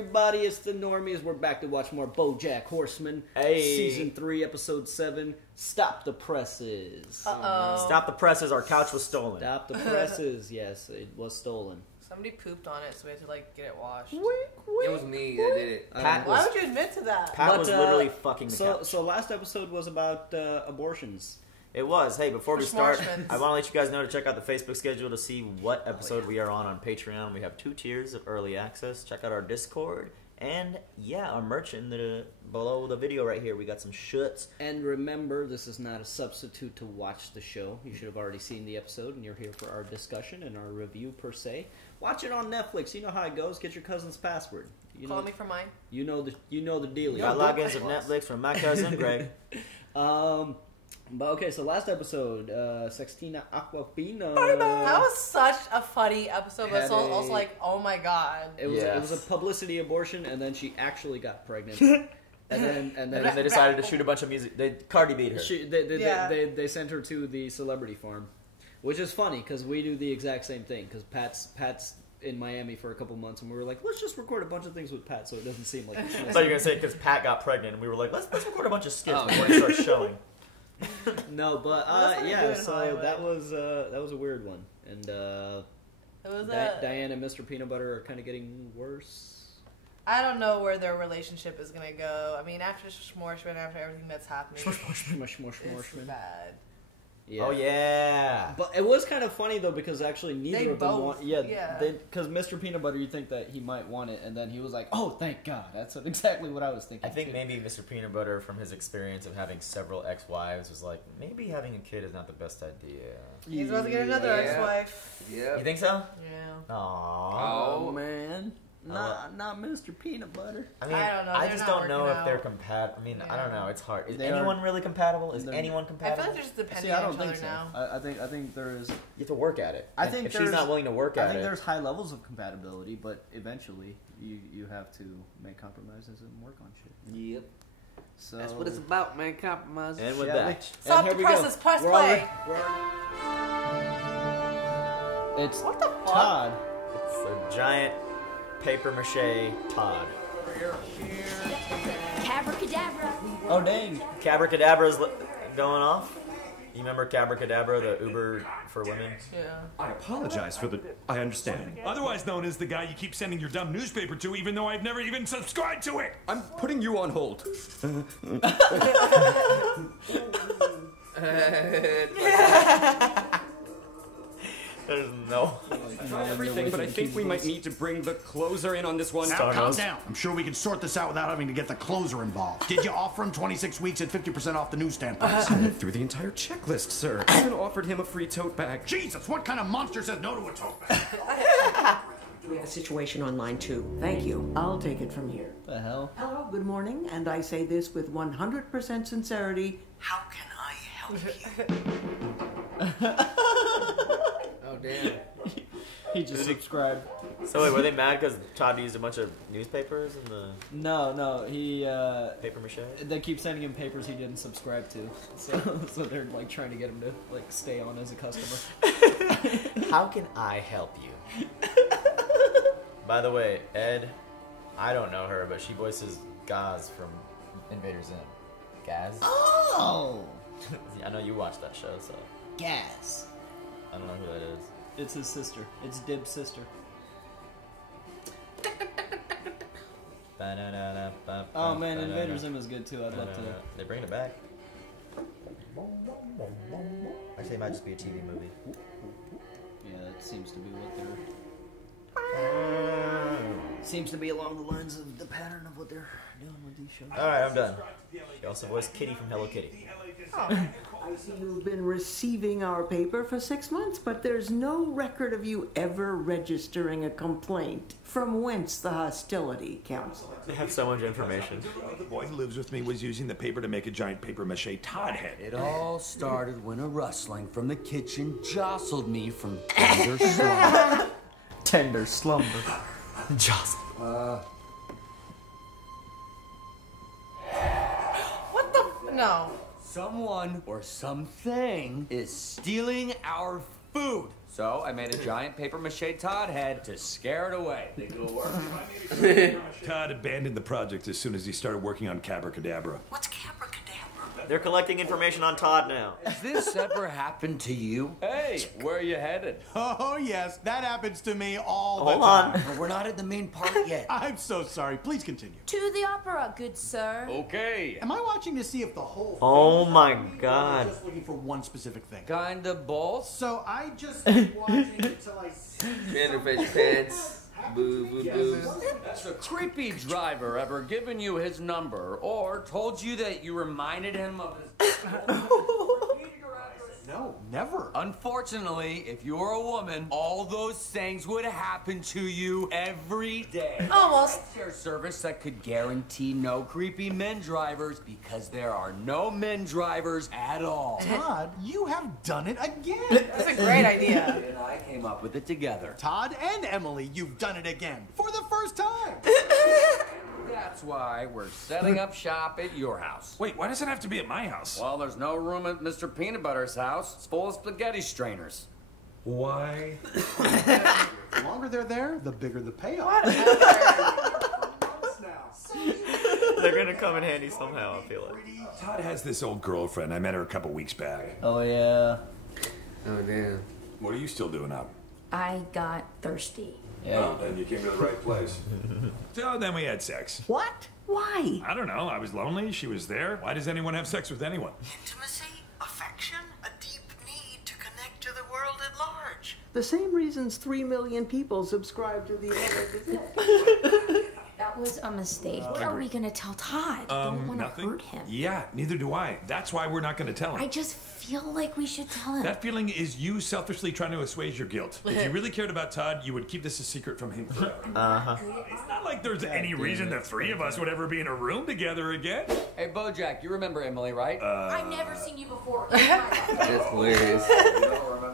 everybody? It's the Normies. We're back to watch more BoJack Horseman. Hey. Season 3, Episode 7. Stop the presses. Uh-oh. Stop the presses. Our couch was stolen. Stop the presses. Yes, it was stolen. Somebody pooped on it, so we had to, like, get it washed. Wink, wink, It was me that did it. Pat Why was, would you admit to that? Pat was literally fucking the couch. So last episode was about abortions. It was. Hey, before we For start, Schmarshmans. I want to let you guys know to check out the Facebook schedule to see what episode we are on Patreon. We have 2 tiers of early access. Check out our Discord. And, yeah, our merch in the below the video right here. We got some shirts. And remember, this is not a substitute to watch the show. You should have already seen the episode, and you're here for our discussion and our review, per se. Watch it on Netflix. You know how it goes. Get your cousin's password. You Call know, me for mine. You know the deal. We got logins of Netflix from my cousin, Greg. But okay, so last episode, Sextina Aquafina. That was such a funny episode, but Had so also like, oh my god. It was Yes. a publicity abortion, and then she actually got pregnant. and And then then they decided to shoot a bunch of music. Cardi beat her. they sent her to the celebrity farm, which is funny because we do the exact same thing. Because Pat's in Miami for a couple months, and we were like, let's just record a bunch of things with Pat, so it doesn't seem like. I thought you were gonna say because Pat got pregnant, and we were like, let's record a bunch of skits Oh. before it starts showing. No, but Well, that's not yeah, good in so Hollywood. that was a weird one, and It was Diane and Mr. Peanut Butter are kind of getting worse. I don't know where their relationship is gonna go. I mean, after Schmorshman, after everything that's happening, it's bad. Yeah. Oh yeah. But it was kind of funny though because actually neither They of them both, want. yeah. Because Mr. Peanut Butter, you think that he might want it, and then he was like, "Oh, thank God!" That's exactly what I was thinking. I think too. maybe Mr. Peanut Butter, from his experience of having several ex-wives, was like, maybe having a kid is not the best idea. He's about to get another Yeah. ex-wife. Yeah. You think so? Yeah. Aww. Oh man, not Mr. Peanut Butter. I mean, I don't know. I They're just not don't know working if they're out. compatible. I mean, I don't know. It's hard. Is They anyone are- really compatible? Is they're- anyone I compatible? feel like they're just depending See, I on don't each think other so. now. I think there is. You have to work at it. I And think if she's there's- not willing to work I at think it, there's high levels of compatibility, but eventually you have to make compromises and work on shit. Yep. So That's what it's about, man. Compromise. and with shall that, we? Stop And here the we go. presses, press We're play. It's What the fuck? Todd. it's a giant paper mache Todd. Abracadabra. Oh dang! Cabracadabra's going off. You remember Cabracadabra, the Uber for women? Yeah. I apologize for the... I understand. Otherwise known as the guy you keep sending your dumb newspaper to, even though I've never even subscribed to it. I'm putting you on hold. There's no. Everything, but I think we might need to bring the closer in on this one. Now, calm down. I'm sure we can sort this out without having to get the closer involved. Did you offer him 26 weeks at 50% off the newsstand price? I went through the entire checklist, sir. I even offered him a free tote bag. Jesus, what kind of monster says no to a tote bag? We have a situation on line 2. Thank you. I'll take it from here. The hell? Hello, good morning, and I say this with 100% sincerity. How can I help you? Oh, damn. He just subscribed. So wait, were they mad because Todd used a bunch of newspapers in the No, he. paper mache? They keep sending him papers he didn't subscribe to, so they're like trying to get him to like stay on as a customer. How can I help you? By the way, Ed, I don't know her, but she voices Gaz from Invader Zim. Gaz? Oh, I know you watched that show, so Gas. I don't know who that is. It's his sister. It's Dib's sister. Oh man, Invader Zim is good too. I'd love to. They bring it back. Actually, it might just be a TV movie. Yeah, that seems to be what they're. Seems to be along the lines of the pattern of what they're doing with these shows. All right, I'm done. She also voiced Kitty from Hello Kitty. I see you've been receiving our paper for 6 months, but there's no record of you ever registering a complaint. From whence the hostility, counselor? They have so much information. The boy who lives with me was using the paper to make a giant paper mache Todd head. It all started when a rustling from the kitchen jostled me from tender slumber. Tender slumber. Just. What the? No. Someone or something is stealing our food. So I made a giant paper mache Todd head to scare it away. Think it'll work. Todd abandoned the project as soon as he started working on Cabracadabra. What's Cabracadabra? They're collecting information on Todd now. Has this ever happened to you? Hey, where are you headed? Oh, yes, that happens to me all the Hold time. on. But we're not at the main part yet. I'm so sorry. Please continue. To the opera, good sir. Okay. Am I watching to see if the whole Oh thing my is funny, or God. just looking for one specific thing? Kinda both. So I just keep watching until I see Manufactured pants. Boo, boo, boo. Has a creepy driver ever given you his number or told you that you reminded him of his... No, never. Unfortunately, if you're a woman, all those things would happen to you every day. Almost. Share service that could guarantee no creepy men drivers because there are no men drivers at all. Todd, you have done it again. That's a great idea. And I came up with it together. Todd and Emily, you've done it again. For the first time. That's why we're setting up shop at your house. Wait, why does it have to be at my house? Well, there's no room at Mr. Peanut Butter's house. It's full of spaghetti strainers. Why? The longer they're there, the bigger the payoff. They're gonna come in handy somehow, I feel like. Todd has this old girlfriend. I met her a couple weeks back. Oh yeah. Oh, damn. What are you still doing up? I got thirsty. Oh, then you came to the right place. So then we had sex. What? Why? I don't know. I was lonely. She was there. Why does anyone have sex with anyone? Intimacy, affection, a deep need to connect to the world at large. The same reasons 3 million people subscribe to the LA Gazette. That was a mistake. What are we gonna tell Todd? Don't want to Nothing. hurt him. Yeah, neither do I. That's why we're not going to tell him. I just feel like we should tell him. That feeling is you selfishly trying to assuage your guilt. If you really cared about Todd, you would keep this a secret from him forever. It's not like there's any reason the three of us would ever be in a room together again. Hey, BoJack, you remember Emily, right? I've never seen you before. That's hilarious.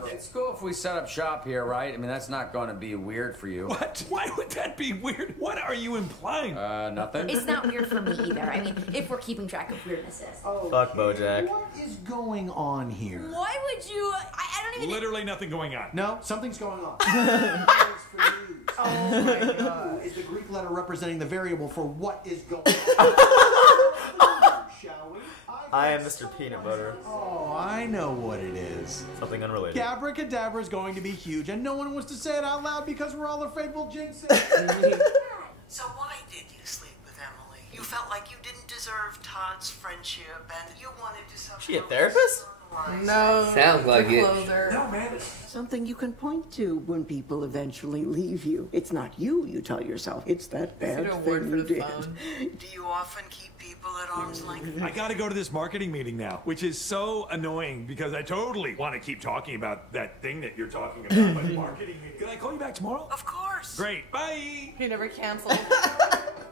It's cool if we set up shop here, right? I mean, that's not going to be weird for you. What? Why would that be weird? What are you implying? Nothing. It's not weird for me either. I mean, if we're keeping track of weirdnesses. Fuck BoJack. What is going on here? Why would you? I don't even. Literally nothing going on. No, something's going on. Oh my god. Is the Greek letter representing the variable for what is going on? Shall we? I am Mr. Peanut Butter. Oh, I know what it is. Something unrelated. Cabracadabra is going to be huge, and no one wants to say it out loud because we're all afraid we'll jinx it. So why did you sleep with Emily? You felt like you didn't deserve Todd's friendship, and you wanted to somehow... She a therapist? No. Sounds like it. Closer. Something you can point to when people eventually leave you. It's not you tell yourself. It's that bad a thing word for you the did. phone? Do you often keep people at arm's length? I gotta go to this marketing meeting now, which is so annoying because I totally want to keep talking about that thing that you're talking about. But marketing meeting. Can I call you back tomorrow? Of course. Great. Bye. He never canceled.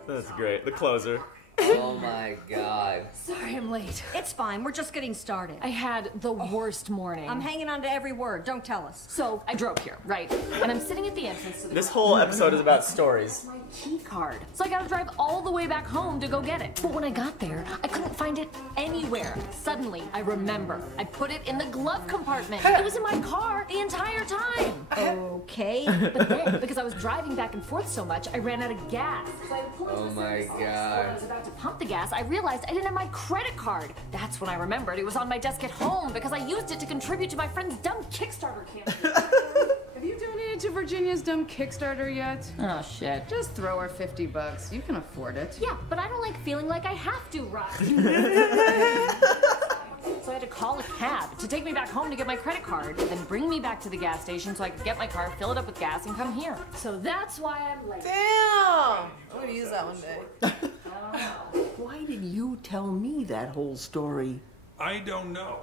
That's great. The closer. Oh my god. Sorry I'm late. It's fine. We're just getting started. I had the worst morning. I'm hanging on to every word. Don't tell us. So I drove here, right? And I'm sitting at the entrance to the This whole episode is about stories. my key card. So I gotta drive all the way back home to go get it. But when I got there, I couldn't find it anywhere. Suddenly, I remember. I put it in the glove compartment. It was in my car the entire time. Okay. But then, because I was driving back and forth so much, I ran out of gas. So I pulled Oh this my in. When I god. was about to pump the gas, I realized I didn't have my credit card. That's when I remembered it was on my desk at home because I used it to contribute to my friend's dumb Kickstarter campaign. Have you donated to Virginia's dumb Kickstarter yet? Oh, shit. Just throw her $50. You can afford it. Yeah, but I don't like feeling like I have to, Rob. So I had to call a cab to take me back home to get my credit card, then bring me back to the gas station so I could get my car, fill it up with gas, and come here. So that's why I'm late. Damn! I'm gonna use that one day. Why did you tell me that whole story? I don't know.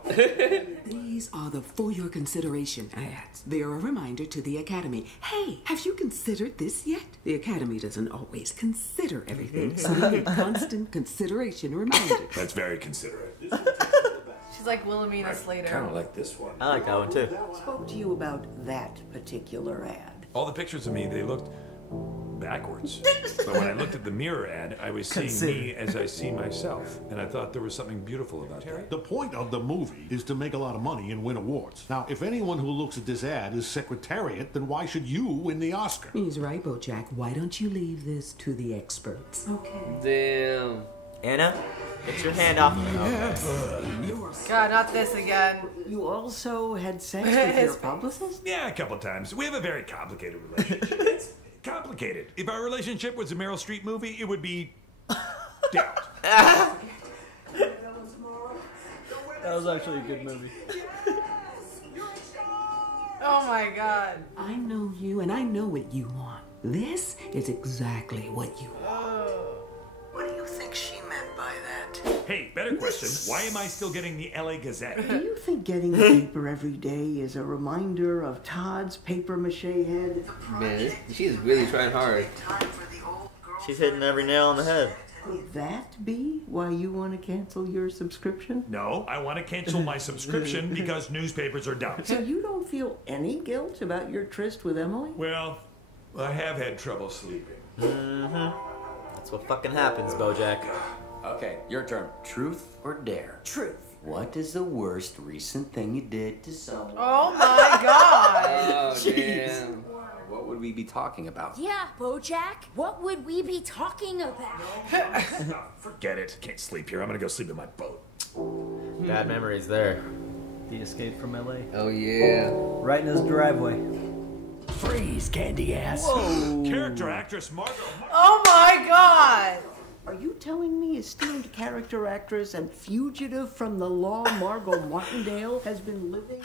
These are the for your consideration ads. They're a reminder to the Academy. Hey, have you considered this yet? The Academy doesn't always consider everything, so we need constant consideration reminders. That's very considerate. She's like Wilhelmina Slater. Kind of like this one. I like that one too. Spoke to you about that particular ad. All the pictures of me, they looked backwards. But when I looked at the mirror ad, I was seeing me as I see myself, and I thought there was something beautiful about that. The point of the movie is to make a lot of money and win awards. Now, if anyone who looks at this ad is Secretariat, then why should you win the Oscar? He's right, BoJack. Why don't you leave this to the experts? Okay. Damn. Anna, get your hand off me. God, not this again. You also had sex with your publicist? Yeah, a couple times. We have a very complicated relationship. It's complicated. If our relationship was a Meryl Streep movie, it would be doubt. That was actually a good movie. Oh my God. I know you, and I know what you want. This is exactly what you want. What do you think she meant by that? Hey, better question. Why am I still getting the LA Gazette? Do you think getting a paper every day is a reminder of Todd's paper-mache head? Man, she's really trying hard. She's hitting every nail on the head. Could that be why you want to cancel your subscription? No, I want to cancel my subscription because newspapers are dumb. So you don't feel any guilt about your tryst with Emily? Well, I have had trouble sleeping. That's what fucking happens, BoJack. Okay, your turn. Truth or dare? Truth. What is the worst recent thing you did to someone? Oh my God. Oh, damn. What would we be talking about? Yeah, BoJack. What would we be talking about? Forget it. Can't sleep here. I'm gonna go sleep in my boat. Bad memories there. He escaped from LA. Oh, yeah. Right in his driveway. Freeze, candy ass. Whoa. Character actress Margo. Oh my God. Are you telling me esteemed character actress and fugitive from the law Margo Martindale has been living?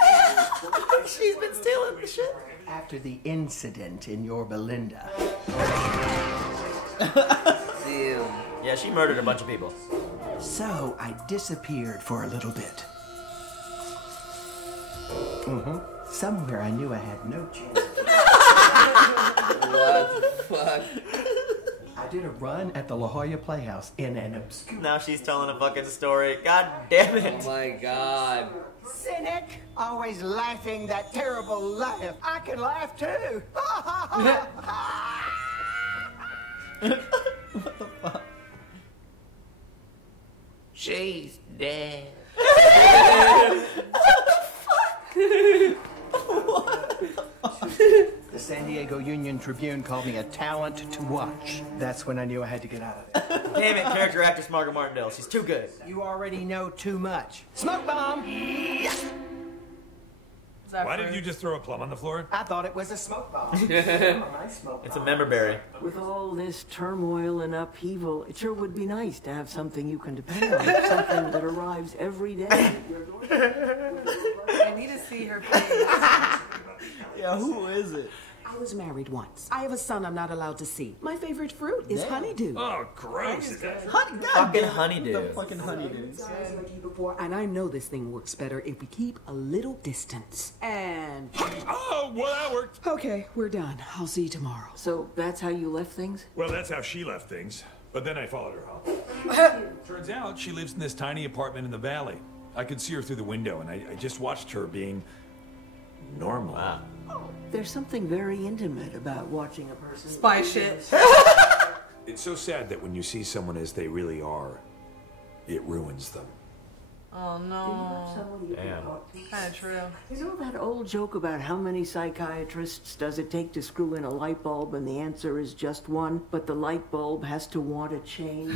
She's been stealing the shit. After the incident in your Belinda. Damn. Yeah, she murdered a bunch of people. So I disappeared for a little bit. Somewhere I knew I had no chance. What the fuck? I did a run at the La Jolla Playhouse in an obscure... Now she's telling a fucking story. God damn it. Oh my God. Cynic! Always laughing that terrible laugh. I can laugh too. What the fuck? She's dead. The San Diego Union Tribune called me a talent to watch. That's when I knew I had to get out of it. Damn it, character actress Margo Martindale. She's too good. You already know too much. Smoke bomb! Why did you just throw a plum on the floor? I thought it was a smoke bomb. It's a member berry. With all this turmoil and upheaval, it sure would be nice to have something you can depend on. Something that arrives every day at your doorstep. I need to see her face. Yeah, who is it? I was married once. I have a son I'm not allowed to see. My favorite fruit is honeydew. Oh, gross. Fucking honeydew. The fucking honeydew. And I know this thing works better if we keep a little distance. And... Oh, well, that worked. Okay, we're done. I'll see you tomorrow. So that's how you left things? Well, that's how she left things. But then I followed her home. Turns out she lives in this tiny apartment in the valley. I could see her through the window, and I just watched her being normal. Wow. There's something very intimate about watching a person... Spy shit. It's so sad that when you see someone as they really are, it ruins them. Oh no. Damn. Kind of true. You know that old joke about how many psychiatrists does it take to screw in a light bulb and the answer is just one, but the light bulb has to want to change?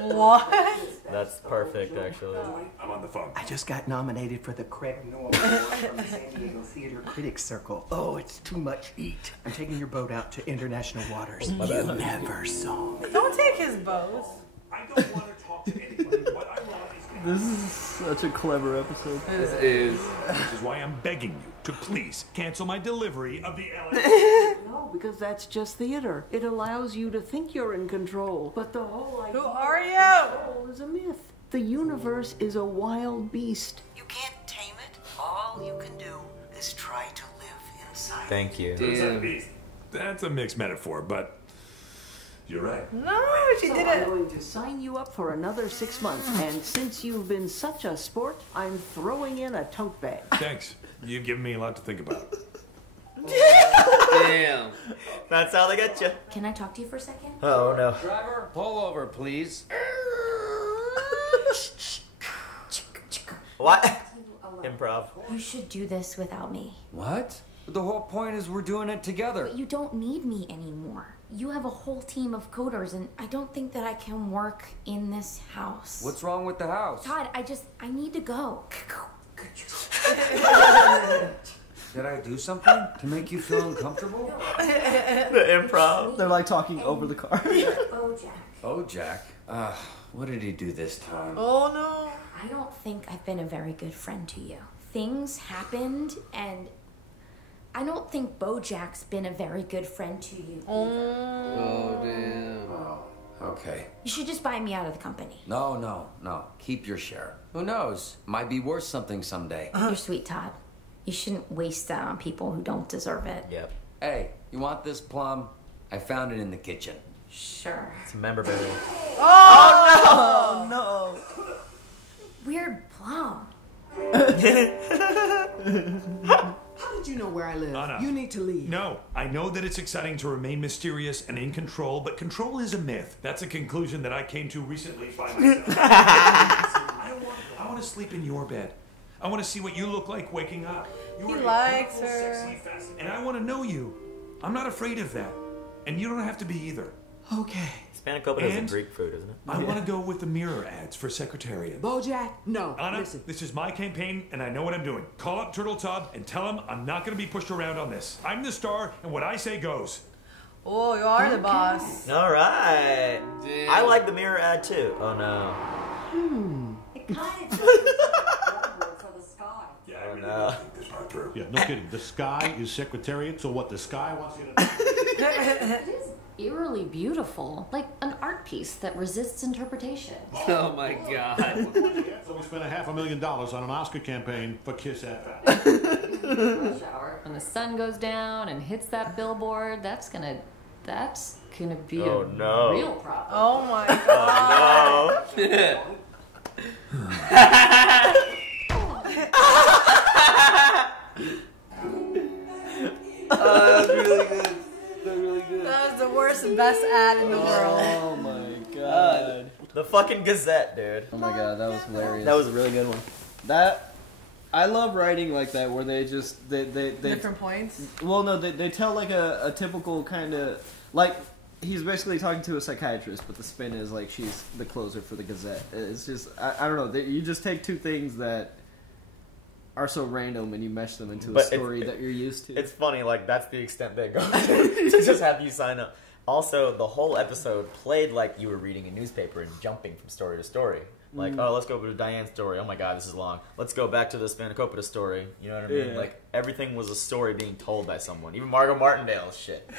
What? That's perfect, actually. I'm on the phone. I just got nominated for the Craig Noel Award from the San Diego Theater Critics Circle. Oh, it's too much heat. I'm taking your boat out to international waters. You never saw me. Don't take his boat. I don't want to talk to anybody. What I want is... This is such a clever episode. This is. Which is why I'm begging you to please cancel my delivery of the LA. No, because that's just theater. It allows you to think you're in control, but the whole idea Who are you? is a myth. The universe is a wild beast. You can't tame it. All you can do is try to live inside. Thank you. Damn. That's a mixed metaphor, but you're right. No, she did I'm it. going to sign you up for another 6 months, and since you've been such a sport, I'm throwing in a tote bag. Thanks. You've given me a lot to think about. Damn. That's how they get you. Can I talk to you for a second? Oh, no. Driver, pull over, please. What? Improv. You should do this without me. What? The whole point is we're doing it together. But you don't need me anymore. You have a whole team of coders, and I don't think that I can work in this house. What's wrong with the house? Todd, I need to go. Did I do something to make you feel uncomfortable? The improv. They're like talking over the car. BoJack? What did he do this time? Oh no. I don't think I've been a very good friend to you. Things happened, and I don't think BoJack's been a very good friend to you. Oh, damn. Oh, okay. You should just buy me out of the company. No. Keep your share. Who knows? Might be worth something someday. You're sweet, Todd. You shouldn't waste that on people who don't deserve it. Yep. Hey, you want this plum? I found it in the kitchen. Sure. It's a member berry. Oh no! Weird plum. How did you know where I live? Anna. You need to leave. No, I know that it's exciting to remain mysterious and in control, but control is a myth. That's a conclusion that I came to recently by myself. I want to sleep in your bed. I want to see what you look like waking up. He likes her. Sexy, fast, and I want to know you. I'm not afraid of that. And you don't have to be either. Okay. Spanakopita is a Greek food, isn't it? I want to go with the mirror ads for Secretariat. BoJack, no. Anna, Listen. this is my campaign, and I know what I'm doing. Call up Turtle Todd and tell him I'm not going to be pushed around on this. I'm the star, and what I say goes. Oh, you are the boss. All right. Damn. I like the mirror ad too. Oh no. It kind of for the sky. Yeah, I really no. think this part through. Yeah, no kidding. The sky is Secretariat, so what the sky wants you to know. It is eerily beautiful, like an art piece that resists interpretation. Oh my god. So we spent $500,000 on an Oscar campaign for Kiss FM. Rush hour. When the sun goes down and hits that billboard, that's gonna be Oh, a no. real problem. Oh my god. No. That's really good. That's really good. That was the worst and best ad in the world. Oh my god. The fucking Gazette, dude. Oh my god, that was hilarious. That was a really good one. I love writing like that where they just they Different points. Well, no, they tell like a typical kind of like he's basically talking to a psychiatrist, but the spin is like she's the closer for the Gazette. It's just I don't know. You just take two things that are so random and you mesh them into a story that you're used to. It's funny, like that's the extent they go to just have you sign up. Also, the whole episode played like you were reading a newspaper and jumping from story to story. Like, oh, let's go to Diane's story. Oh my god, this is long. Let's go back to the Spanakopita story. You know what I mean? Yeah. Like, everything was a story being told by someone. Even Margo Martindale's shit.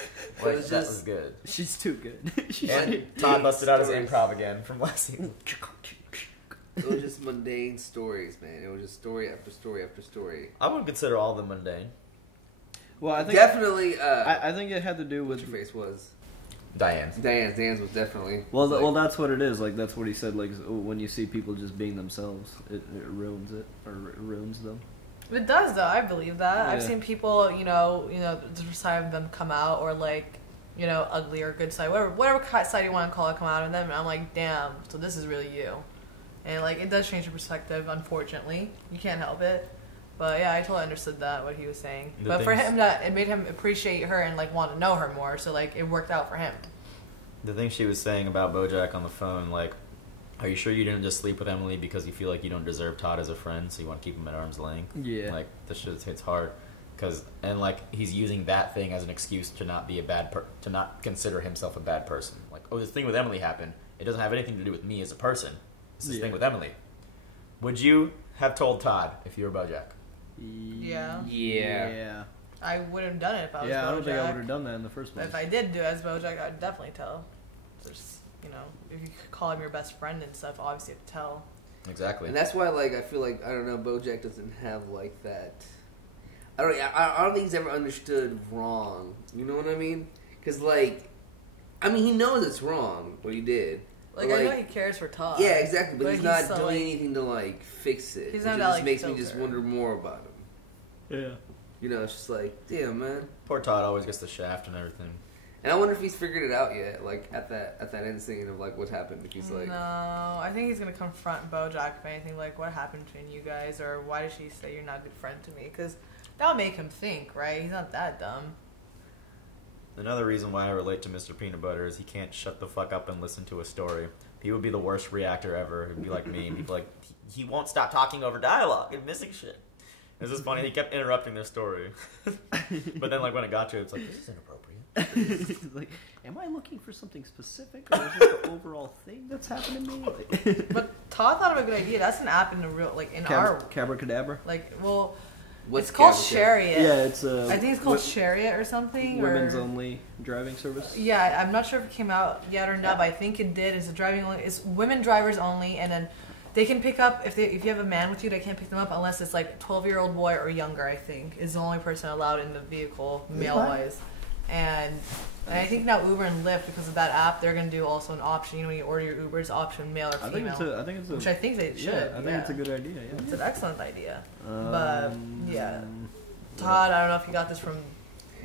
Like, that was good. She's too good. And Todd busted out his improv again from last season. It was just mundane stories, man. It was just story after story after story. I would consider all of them mundane. Well, I think Definitely, I think it had to do with what's your face was? Diane's was definitely. Well, like, well, that's what it is. Like that's what he said. Like when you see people just being themselves, it ruins it or it ruins them. It does, though. I believe that. I've Yeah. seen people, you know, the side of them come out, or like, ugly or good side, whatever side you want to call it, come out of them. And I'm like, damn. So this is really you, and like it does change your perspective. Unfortunately, you can't help it. But yeah, I totally understood what he was saying. But for him, it made him appreciate her and like want to know her more. So like it worked out for him. The thing she was saying about BoJack on the phone, like, are you sure you didn't just sleep with Emily because you feel like you don't deserve Todd as a friend, so you want to keep him at arm's length? Yeah. Like, this shit hits hard. And like, he's using that thing as an excuse to not be to not consider himself a bad person. Like, oh, this thing with Emily happened. It doesn't have anything to do with me as a person. It's this thing with Emily. Would you have told Todd if you were BoJack? Yeah. I would have done it if I was BoJack. I don't think I would have done that in the first place. If I did do it as BoJack, I'd definitely tell. There's, if you call him your best friend and stuff, obviously you have to tell. Exactly. And that's why, like, I feel like, I don't know, BoJack doesn't have, like, that... I don't think he's ever understood wrong. You know what I mean? Because, like... I mean, he knows it's wrong, what he did. Like, I know he cares for Todd. Yeah, exactly, but he's not so, doing anything to, like, fix it. He's Which not just that, like, makes me filter. just wonder more about him. Yeah. You know, it's just like, damn, man. Poor Todd always gets the shaft and everything. And I wonder if he's figured it out yet, like at that end scene of like what happened. If he's like, no, I think he's gonna confront BoJack if anything, like what happened between you guys, or why did she say you're not a good friend to me? Because that'll make him think, right? He's not that dumb. Another reason why I relate to Mr. Peanut Butter is he can't shut the fuck up and listen to a story. He would be the worst reactor ever. He'd be like me. He'd be like, he won't stop talking over dialogue and missing shit. It's just funny. He kept interrupting their story. But then, like, when it got to it, it's like, this is inappropriate. He's like, am I looking for something specific, or is it the overall thing that's happening to me? Like, But Todd thought of a good idea. That's an app in the real, like, in our... Cabracadabra? Like, well... What's it's called Cabracadabra? Chariot. Yeah, it's I think it's called Chariot or something. Women's or... only driving service. Yeah, I'm not sure if it came out yet or not, but I think it did. It's a driving only. It's women drivers only, and then they can pick up if you have a man with you, they can't pick them up unless it's like 12-year-old boy or younger. I think is the only person allowed in the vehicle male wise, and I think now Uber and Lyft, because of that app, they're gonna do also an option. You know, when you order your Uber's option male or female. I think it's which I think they should. Yeah, I think it's a good idea. Yeah, it's an excellent idea. But yeah, Todd, I don't know if you got this from.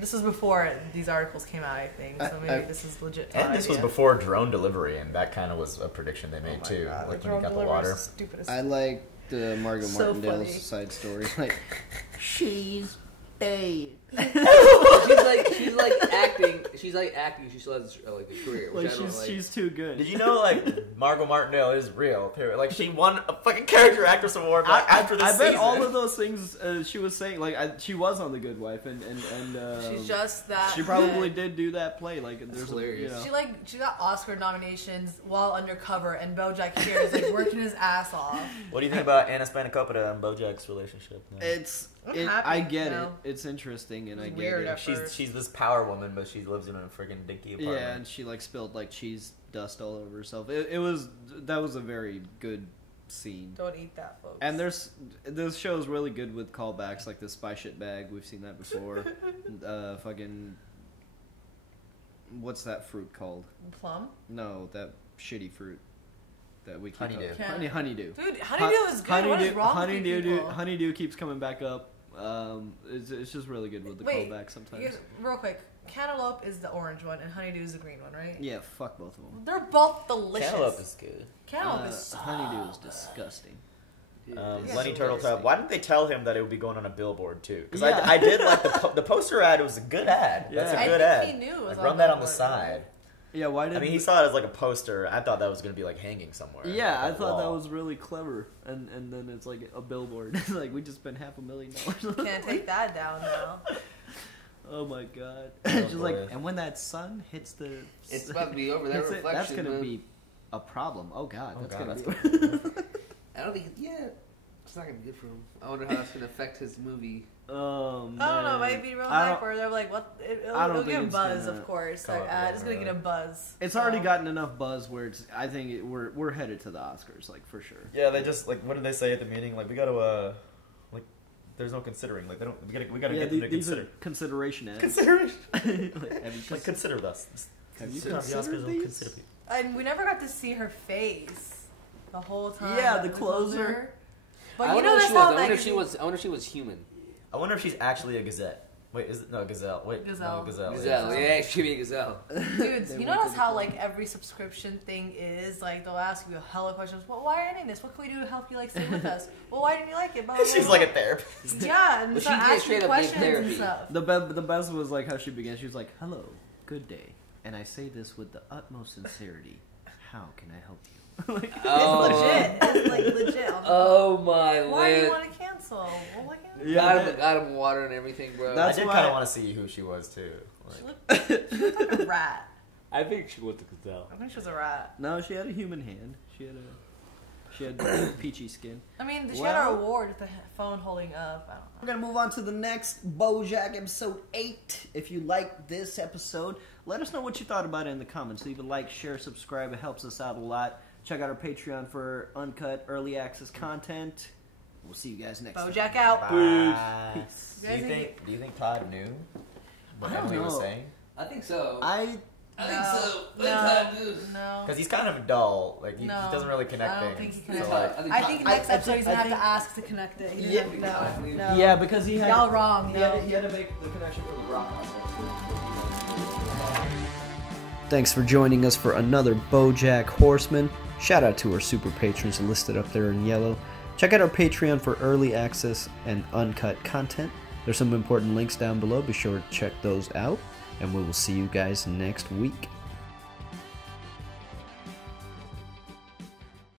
This was before these articles came out, I think. So maybe this is legit. And this was before drone delivery, and that kind of was a prediction they made too. God, like when you got the water. I like the Margo So Martindale's funny. side story. Like, she's dead. she's like acting. She's like acting. She still has like a career. Which Like I don't like. she's too good. Did you know, like, Margo Martindale is real? Period. Like, she won a fucking character actress award after this I bet season. all of those things she was saying, like, she was on The Good Wife, and she's just that. she probably did do that play. Like, there's hilarious. You know. She got Oscar nominations while undercover, and BoJack here is like working his ass off. What do you think about Anna Spanakopita and BoJack's relationship? now? I'm happy, I get you know. it. It's interesting, and I get Weird it. at first. She's this power woman, but she lives in a freaking dinky apartment. Yeah, and she like spilled like cheese dust all over herself. That was a very good scene. Don't eat that, folks. And this show is really good with callbacks, like the spy shit bag. We've seen that before. Fucking, what's that fruit called? Plum? No, that shitty fruit that we keep Honeydew. up. Honeydew. Dude, honeydew is good. What is wrong with you people? Honeydew keeps coming back up. It's just really good with the callbacks sometimes. Real quick, cantaloupe is the orange one, and honeydew is the green one, right? Yeah, fuck both of them. They're both delicious. Cantaloupe is good. Cantaloupe is so honeydew is disgusting. Lenny Turtletop. Why didn't they tell him that it would be going on a billboard too? Because Yeah. I did like the poster ad. It was a good ad. Yeah. That's a I good think ad. he knew it was Like, on run that on the billboard. side. Yeah, why did I mean, he saw it as like a poster. I thought that was going to be like hanging somewhere. Yeah, I like a thought that wall. was really clever, and then it's like a billboard. Like, we just spent $500,000. Can't take that down now. Oh my god! Oh, Just like, boy. and when that sun hits the, It's about to be over. That hits it, reflection, that's gonna man. be a problem. Oh god, Oh, that's God, gonna that's be. I don't think. Yeah, it's not gonna be good for him. I wonder how that's gonna affect his movie. Oh man. I don't know, might be real hype where they're like, what? It'll get a buzz, of course. Like, it's gonna get a buzz. It's already gotten enough buzz where it's. I think we're headed to the Oscars, like for sure. Yeah, they just like what did they say at the meeting? Like we got to like there's no considering. Like they don't. We gotta get them to these consider. are consideration ads. Consideration. Like, consider us. Have you Consider the considered Oscars, these? consider me. And we never got to see her face the whole time. Yeah, the closer. But I you wonder know what that's she how was. I wonder if she magazine- was. I wonder if she was human. I wonder if she's actually a gazette. Wait, is it no gazelle? Wait, Gazelle. No, gazelle. Gazelle. Yeah, she should be a gazelle. Dudes, you notice how like every subscription thing is like they'll ask you a hella questions. Well, why are you ending this? What can we do to help you like stay with us? Well, why didn't you like it? Blah, blah, She's blah. like a therapist. Yeah, and But start she did asking straight up questions give and therapy. stuff. The best was like how she began. She was like, "Hello, good day, and I say this with the utmost sincerity. How can I help you?" Like, It's legit. It's like legit. Oh my Why do you lord. want to cancel? Well, why can't you? Got him water and everything, bro. I did kind of want to see who she was too. Like, She looked like a rat. I think she was a gazelle. I think she was a rat. No, she had a human hand. She had peachy skin. I mean, she had her award with the phone holding up. I don't know. We're gonna move on to the next BoJack episode 8. If you liked this episode, let us know what you thought about it in the comments. Leave a like, share, subscribe. It helps us out a lot. Check out our Patreon for uncut early access content. We'll see you guys next time. BoJack out. bye. Peace. Do you think Todd knew what I don't Emily was know. saying? I think so. I think so. No. No. because he's kind of dull. Like he doesn't really connect I don't things. think he connects. So, like, I think next episode he's gonna have think- to ask to connect it. He Yeah. didn't no. Yeah, because he had Y'all wrong. He had to make the connection for the Brock house. Thanks for joining us for another BoJack Horseman. Shout out to our super patrons listed up there in yellow. Check out our Patreon for early access and uncut content. There's some important links down below. Be sure to check those out. And we will see you guys next week.